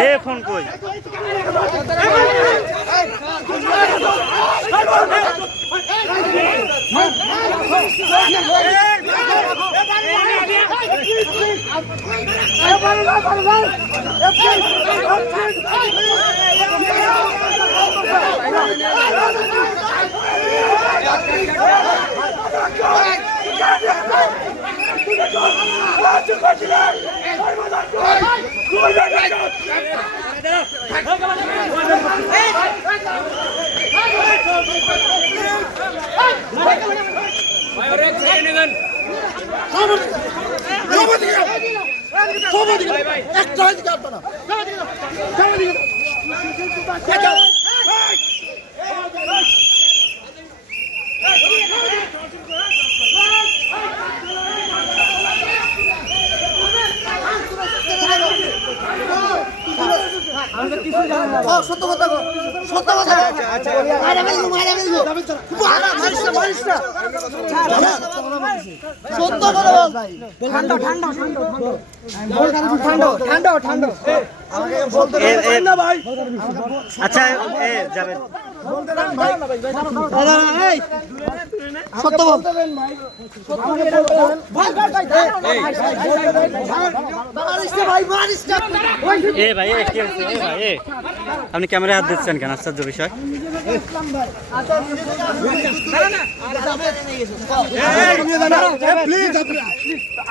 এ phone কই সত্য কথা সত্য কথা সত্য কথা ঠান্ডা ঠান্ডা ঠান্ডা ঠান্ডা ঠান্ডা আচ্ছা যাবে সত্য বল এ ভাই কি হচ্ছে এ ভাই আপনি ক্যামেরায় হাত দিচ্ছেন কেন আশ্চর্য বিষয়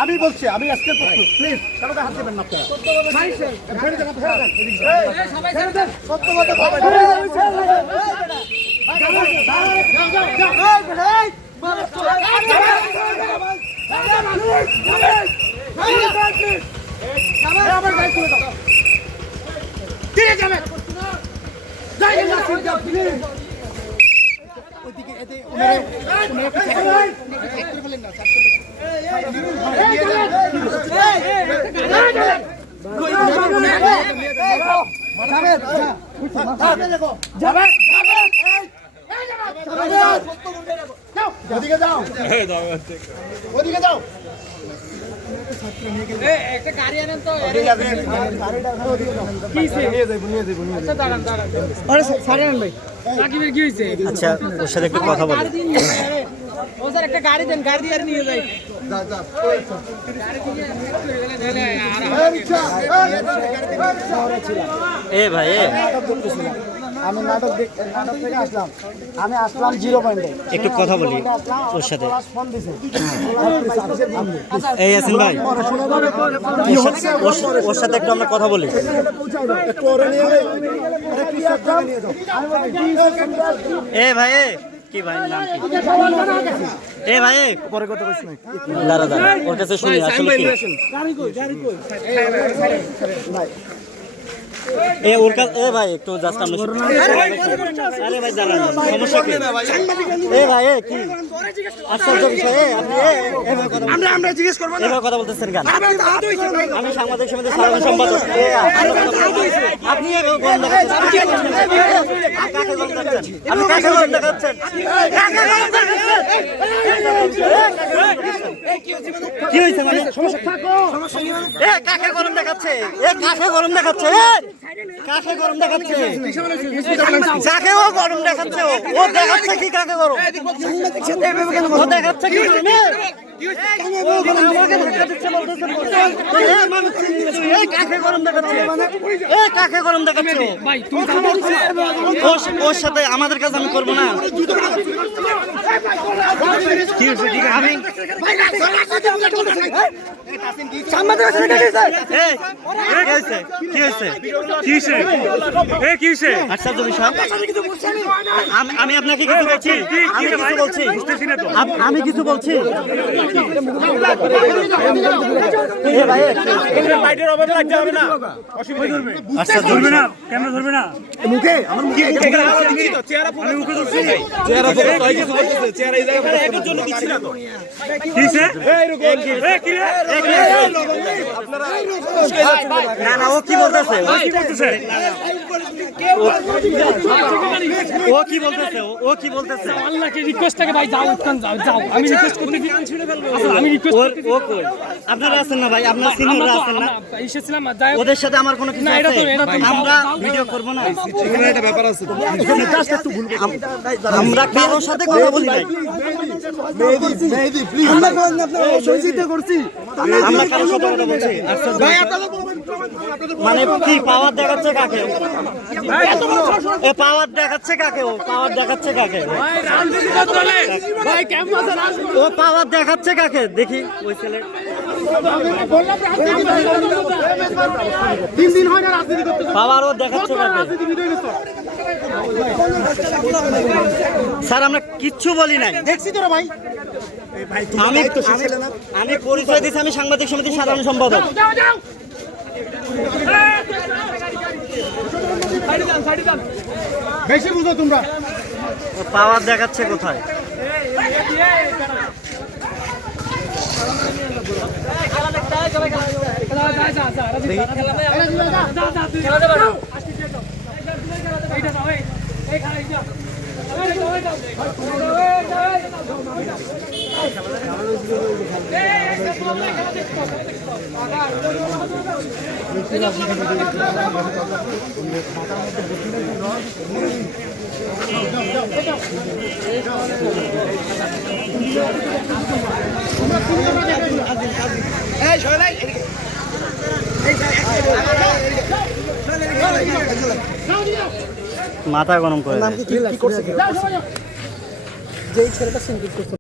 আমি বলছি আমি আজকে প্লিজ কারোকে হাত দেবেন না ওদিকে যাও ওদিকে যাও একটা গাড়ি আনেন তো আচ্ছা ওর সাথে একটু কথা বলি ও স্যার একটা গাড়ি দেন গাড়ি দিয়ে নিয়ে যাই এ ভাই আমি নাটক থেকে আসলাম আমি আসলাম 0 পয়েন্টে একটু কথা বলি ওর সাথে ফোন দিছে এই ইয়াসিন ভাই ওর সাথে একটু আমরা কথা বলি একটু ওরে নিয়ে যাও এ ভাই কি ভাই নাম কি এ ভাই পরে কথা কইছ না দাঁড়া দাঁড়া ওর কাছে শুনি আসলে কি এ ওর কাছে এ ভাই একটু জাস্ট আমরা আরে ভাই দাঁড়ান সমস্যা কি এ ভাই কি আশ্চর্য বিষয় আপনি আমরা জিজ্ঞেস করব না এভাবে কথা বলতেছেন কেন আমি সাংবাদিক সমিতির সাধারণ সম্পাদক আপনি গন্ধ আপনি কাকে গন্ধ দেখাচ্ছেন কি হয়েছে মানে সমস্যা এ কাকে গরম দেখাচ্ছে এ কাকে গরম দেখাচ্ছে কাকে গরম দেখাচ্ছে যাকে ও গরম দেখাচ্ছে ও দেখাচ্ছে কি কাকে গরম ও দেখাচ্ছে কি কাকে গরম দেখাচ্ছে কাকে গরম দেখাচ্ছে ওর সাথে আমাদের কাজ আমি করবো না কি হয়েছে ঠিক আছে আমি আপনাকে কিছু বলছি আমি কিছু বলছি আচ্ছা ধরবে না ক্যামেরা ধরবে না মুখে আমার মুখে চেহারা না না, ও কি বলতেছে? ও কি বলতেছে? ও কি বলতেছে? ও কি বলতেছে? আল্লাহকে রিকোয়েস্ট থাকে ভাই যাও উঠকান যাও যাও আমি রিকোয়েস্ট করতে দিই আসলে আমি রিকোয়েস্ট করতে ও কই? আপনারা আছেন না ভাই? আপনার সিনিয়ররা আছেন না? এসেছিলাম যাই হোক, ওদের সাথে আমার কোনো কিছু না, এটা আছে? তো- এটা তো- আমরা ভিডিও করব না। আমরা কারোর সাথে কথা বলি নাই। আমরা কারোর সাথে কথা বলছি? মানে কি পাওয়ার দেখাচ্ছে কাকে? এ পাওয়ার দেখাচ্ছে কাকে? ও পাওয়ার দেখাচ্ছে কাকে? ভাই রাজনীতি করতে হলে ভাই ক্যাম্পাসে ও পাওয়ার দেখাচ্ছে কাকে? দেখি ওই ছেলে। 3 দিন হয় না রাজনীতি করতে পাওয়ার ও দেখাচ্ছে কাকে? স্যার আমরা কিচ্ছু বলি নাই। দেখছি তোরা ভাই আমি পরিচয় দিচ্ছি, আমি সাংবাদিক সমিতির সাধারণ সম্পাদক। যাও যাও সাইডে যান বেশি বুঝো তোমরা ও পাওয়ার দেখাচ্ছে কোথায়? মাথা গরম করে দেয়। কি করছে